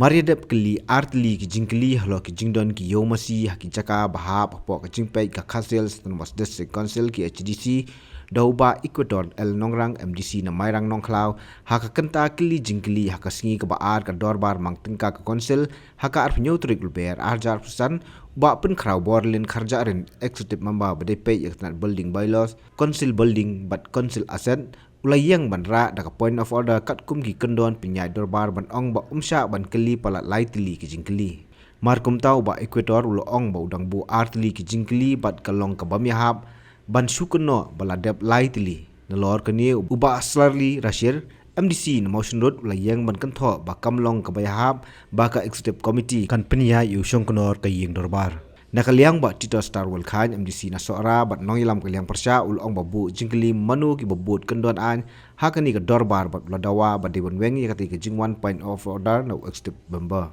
Mariadap keli artli ki jingkeli halo ki jingdon ki yomasi haki jaka bahap po ki jingpai ka Khasel Stanwas District Council ki HDC dauba Ecuador el nongrang MDC na mairang nongklau haka kenta keli jingkeli haka singi ka baar ka dorbar mang tingka ka council haka arpnyo trik luber arjar pesan ba pen kraw borlin kharjarin executive member bdp yaknat building bylaws council building but council asset ulayang banra daga point of order kat kum ki kendon pinyai dorbar ban ong ba umsha ban keli palat laitili ki jingkeli markum tau ba Ecuador ulo ong ba udang bu artli ki jingkeli bat kalong ka bamyahap ban syukuno baladep laitili nalor kani uba aslarli rashir MDC na motion road ulayang ban kantho ba kamlong ka bayahap ba ka executive committee kan pinya yu syongkonor ka ying dorbar nakaliang ba Tito Star World Khan MDC na soara bat nong ilam kaliang persya ulong babu jingkeli manu ki babut kendon an hakani ka dorbar bat ladawa ba debon wengi kati ka jingwan point of order na executive member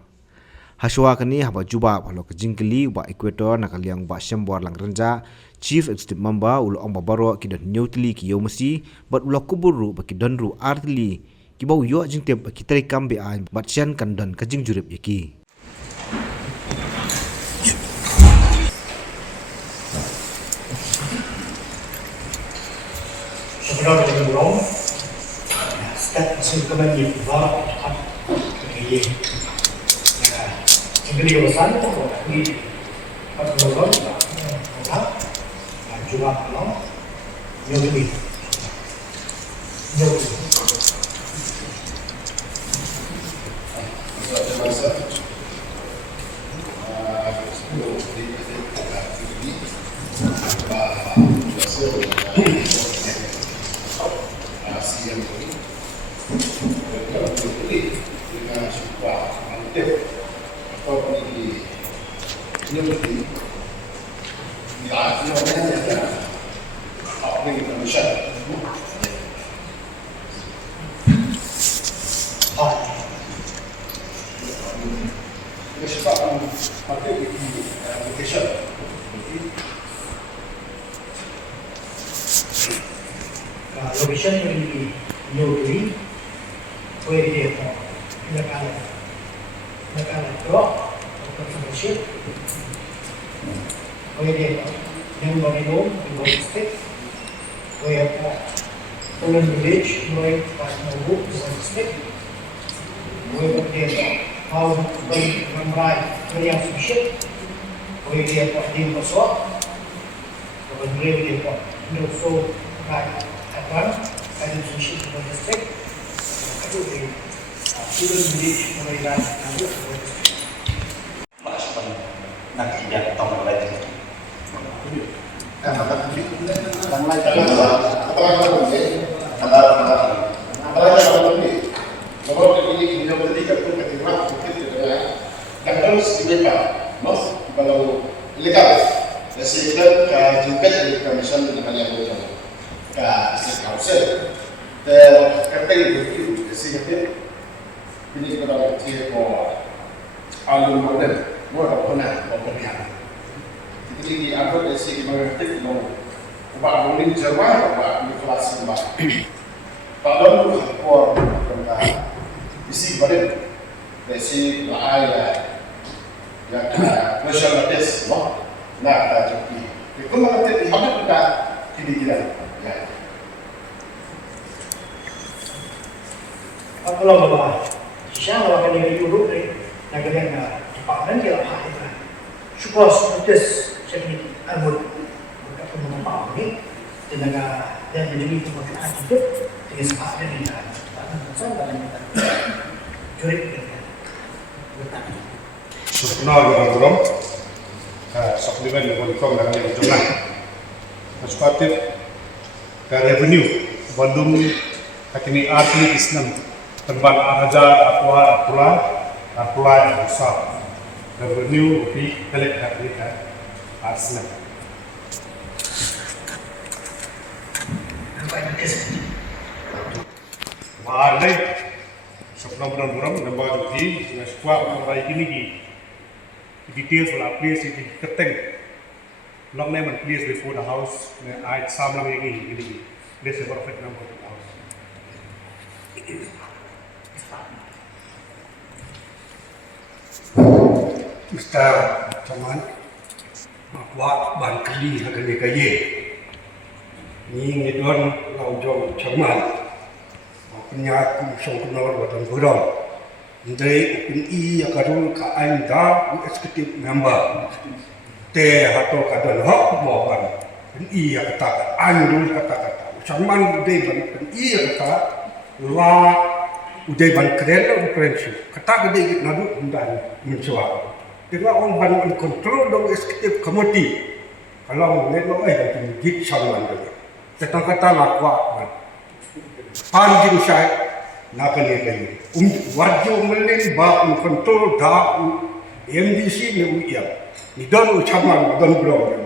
haswa kani haba juba halo ka jingkeli ba Ecuador nakaliang ba syambor lang renja chief executive member ulong babaro ki don nyutli ki yomasi bat ulok kuburu ba ki donru artli ki bau yo jingtep ki trikam be an bat sian kandon ka jingjurip yaki Sebenarnya dengan burung, setiap musim kemudian barat akan terkait. Jadi urusan itu di pergolongan, juga kalau nyubi. Location di New Delhi, where they are nakala drop conservation, where they are young Manilo, in one state, where Poland village, where Pasmabu is one state, where they are how when right, very efficient, where they are in the swap, where they are so right. One, education in the district. Actually, student village mulai dari kampus ke district. Masukkan nak tidak tahu lagi. Ini kepada dia alun modern, buat apa nak berpihak. Jadi di apa desi mengerti no, ubah boleh Jerman, ubah Nicholas Mbak. Kalau tu for tentang isi badan desi lain yang national test, no, nak jadi. Itu mengerti di mana kita kira-kira. Kalau bapak, siapa yang akan diurut ni, negara department dia apa itu? Syukur notice security armut, berapa menempah ni, tenaga dan menjadi kemudian hidup dengan sebab dan ini, department besar dalam kita jurik dengan bertani. Sebenarnya orang orang, supplement dengan kau dengan yang jumlah, masukkan ke revenue, volume, kini arti Islam. Tempat ajar apply besar revenue di telik kita asal. Wahai sebelum bulan nampak di sekolah orang ini di details lah place di keteng. Long name and place before the house. I sama lagi ini place perfect number of the house. Ustaz Caman buat ban keli harga kaya ni ngidon lau jom Caman penyaku song kenal watan burang ndai upin I akarul ka anda executive member te hato kadon hok boban pin I kata andul kata Caman dei ban pin I kata la udai ban keren friendship kata gede nadu undan mencuak kita orang ban control dong executive committee kalau ngeliat lo itu git Caman dulu tentang kata lakwa panjang saya nak ni wajib melin ba control da MDC ni uya ni don Caman don blog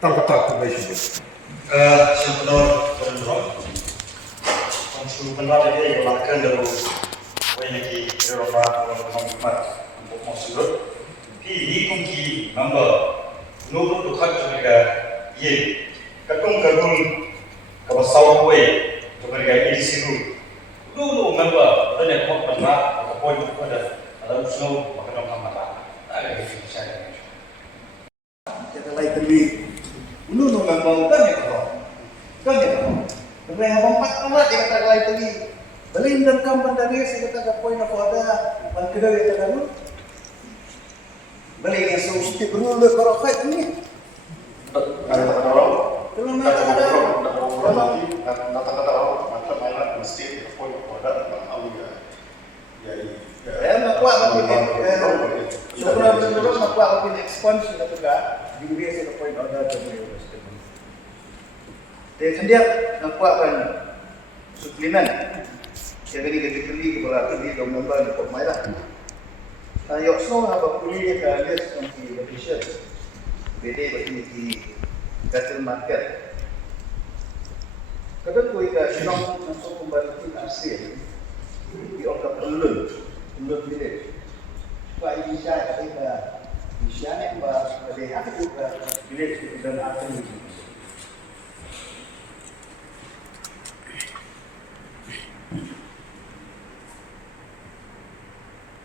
tak kata tu besi sebenarnya benar konsul benar dia yang lakukan dalam banyak di Eropa orang Muhammad untuk masuk di kunci number nurut tuhan juga ye katung kagung kawasau kue juga ye siru dulu member ada yang kau pernah atau poin ada usul makan Muhammad ada yang saya kita lagi tadi dulu member kan ya kalau tapi abang mak amat dia kata lagi tadi beli dan kampan dari saya kata poin apa ada ban kedua dia kata dulu beli yang seusti betul kalau kayak ini Ada orang, kalau ada kata orang macam mana mesti poin pada alia. ya nak kuat tapi sebenarnya betul nak kuat tapi expand sudah juga di dia saya poin ada dari dia kendia nak kuat kan suplemen saya beri kali kepala kali dong member untuk mai lah yok so apa kuliah ke alias nanti official BD bagi di capital market kadang kau ikan senang langsung kembali ke asli di orang pelun bilik supaya bisa kita bisa ni bah ada apa juga bilik dan apa ni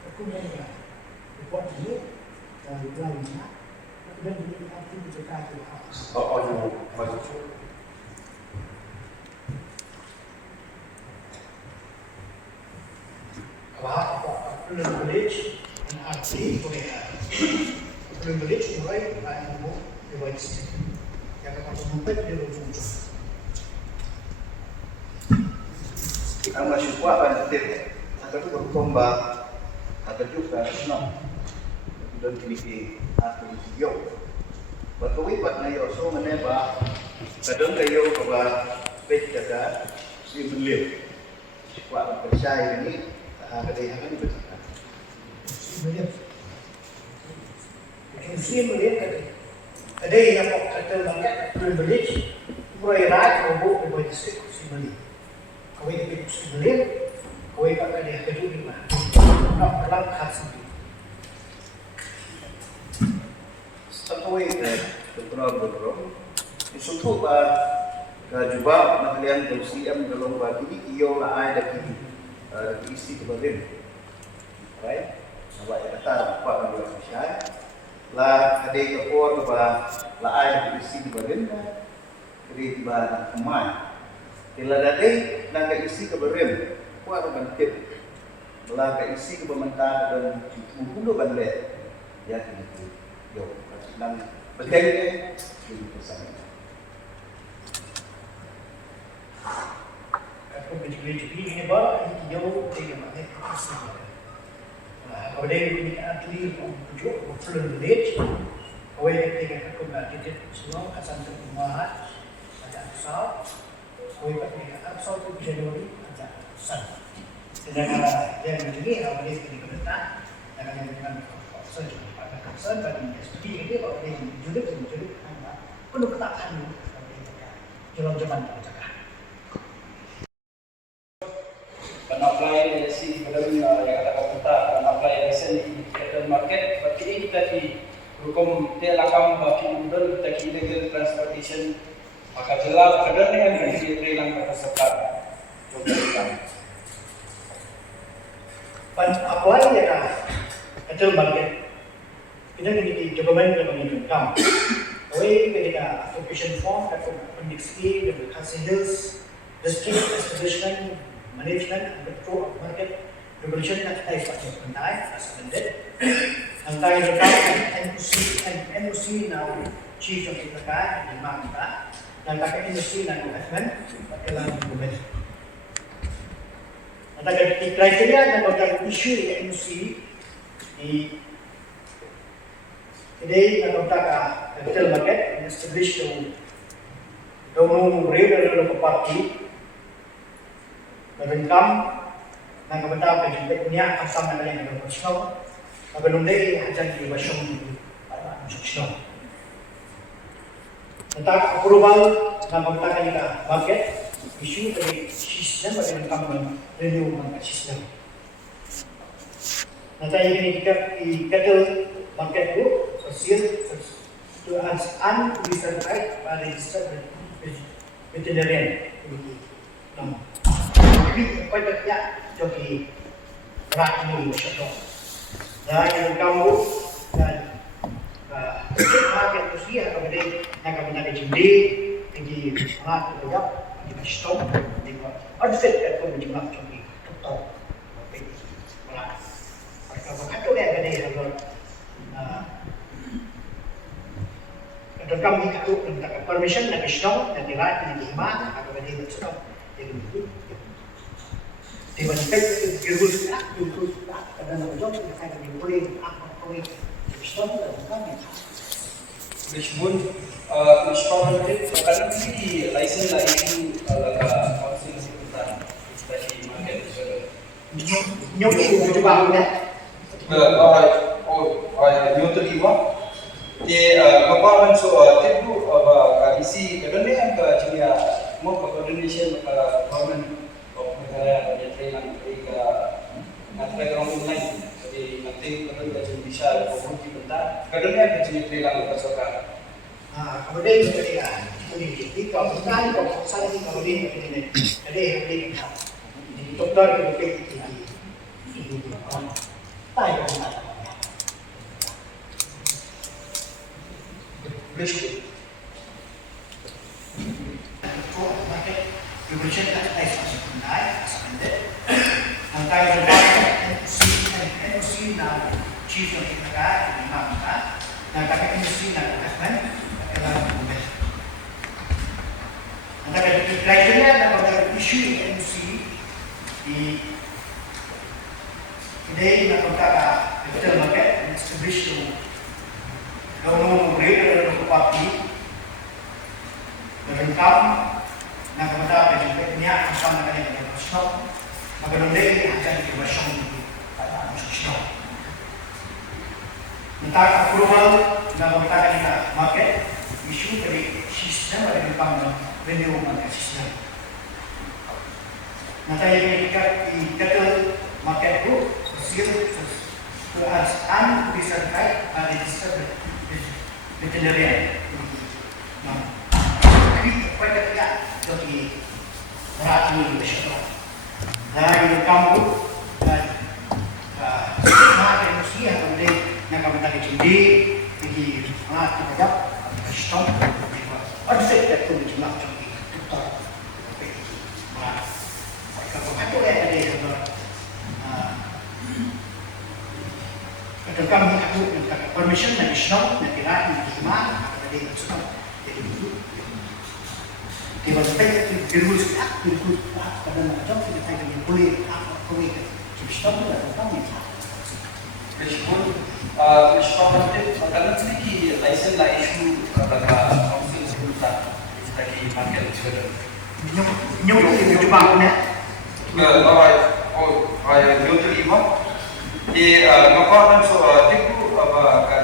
aku ni buat dia dan lainnya dan ini aku juga tu privilege and arti privilege mulai dari ilmu device yang akan sampai di ujung. Kita masih kuat kan tetap ada tu berkembang ada juga senang dan memiliki arti yo. Berkawin buat nayo so menembak kadang kayo bahwa pek jaga si beliau kuat percaya ini kedai akan dibersihkan. Muslim melihat ada yang kata banyak privilege mulai rakyat robot berbagai sisi beli. Kau yang itu beli, kau yang akan dia kedua di mana? Nak pelan khas itu. Satu yang berperan itu tu juga kalian bersiap dalam bagi iyo lah ada isi kebarin, right? Awak yang kata apa yang dia percaya, lah ada kepor bah lah ada isi kebarin, jadi bah kemai. Bila ada nak isi kebarin, kuat bantit, lah isi kebementar dan mungkin bandel, ya gitu. Yo, sedang bertengger di pesan. Aku berjumpa ini bah, jauh dari mana kita. Kalau dia ini atlet untuk privilege, kalau dia tidak akomodatif semua asal terbuat ada asal, kalau dia asal itu bisa jadi ada asal. Sedangkan yang ini kalau dia tidak berletak, dengan dengan asal juga ada asal bagi seperti ini kalau dia julid anda perlu ketaatan dalam zaman kita. Apply si dalam yang kata kita apply di capital market berarti kita di hukum telakam bagi modal kita illegal transportation maka jelas kadang yang menjadi lang kata serta contohnya Pan apply ya capital market kita di dokumen yang come. Away ketika application form atau appendix A dengan Castle Hills District Establishment Management and Control of Market Regulation yang kita istilah pentai as amended. Antara tentang NOC now Chief of Ipaka di Mangka dan pakai NOC dan investment dalam dokumen. Antara kriteria dan beberapa isu NOC di Today, I contact a capital market and establish the dono real party. The income, na kabata pa jud niya ang sama na lang ng snow. Kabalong day hajan di basyon para ang snow. Tentang approval na magtaka nila market issue dari system pada income renew ng system. Natay ini kita cattle market group sales to as unregistered by registered veterinarian. Tapi pada joki rakni syato. Dan yang kamu dan market usia kemudian yang kamu nak jindi tinggi sangat berjauh di stop di ada set atau berjumlah joki tetap. Kalau kata yang ada yang kami itu minta permission dari Snow dan dirat dan diiman agar berdiri bersama dengan itu. Tiba-tiba gerus karena nama job kita akan boleh apa boleh Snow dan kami. Meskipun Snow itu karena ini license lah itu laga konsensi kita dari market itu. Nyobi coba ya. Alright, new terima. Kapan tipu isi kedua yang ke China mau ke Indonesia government of negara yang Thailand mereka nanti orang online jadi nanti kedua kita bisa berfungsi bentar kedua yang ke China Thailand ke Soka. Kemudian ketika di kalau saya di kemudian ada yang di dokter ke Betul. Market regulation that I suspended. Antara NOC now Chief of Ipaka di Mangka dan pakai NOC dan investment dalam dokumen. Antara kriteria dan beberapa isu NOC di today na kontak capital market and establish the dono real party. The income na kabata pa jud niya ang sama na kanila ng stock. Magandang day ang kanila version para ang stock. Nataka approval na kabata kanila market issue dari system ada income na renew market system. Nataya ni cattle market group to as unregistered by registered veterinarian. Jadi pada kita jadi berat ini besok. Dan kamu dan market Rusia kemudian yang kamu tadi jadi sangat terhadap stop. Ada set itu jumlah jadi total. Kalau itu ada kami aku minta permission dari Snow dan dirat dan diiman agar dia bersama jadi itu tiba-tiba dirus karena macam kita ingin boleh apa boleh jadi Snow dan kami Meskipun Snow itu karena sedikit license lah isu laga konsensi kita dari market itu. Nyok coba punya. Alright, new terima. Ngapain tipu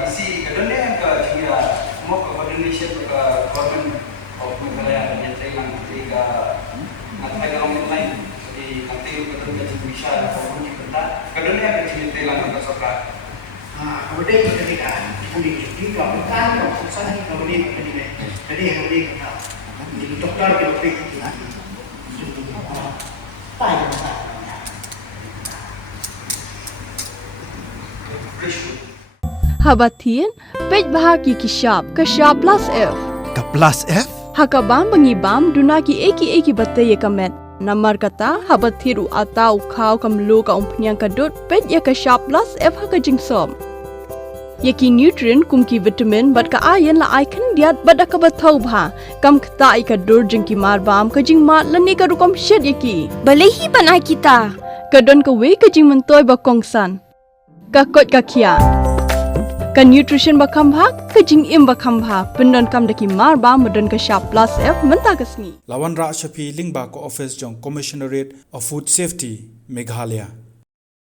isi kedua yang ke China mau ke Indonesia ke government of negara yang Thailand ketika nanti orang lain jadi nanti kedua jadi bisa berfungsi bentar kedua yang ke China Thailand ke Soka. Kemudian ketika di bukan sana kemudian jadi kemudian kita jadi dokter kita tanya. Habatin, pej bahagi kishap, kashap plus F. Ka plus F? Hakabam bangibam dunaki eki batay kamet. Namar kata habathiru atau kau kamlu ka umpnyang kadut pej ya kashap plus F haka jingsom. Yaki nutrient kumki vitamin bat ka iron la ikan diat bat ka bathau bha kam khta ka dur jingki marbam ka jing mat lani ka rukom shed yaki. Balehi banai kita. Kadon ka we ka jing mentoy ba kongsan. Ka kot ka kia. Ka nutrition ba khambha ka jing im ba khambha pendon kam daki marba modon ka sharp plus F menta kasni. Lawan Ra Shafi Lingba ko office jong Commissionerate of Food Safety Meghalaya.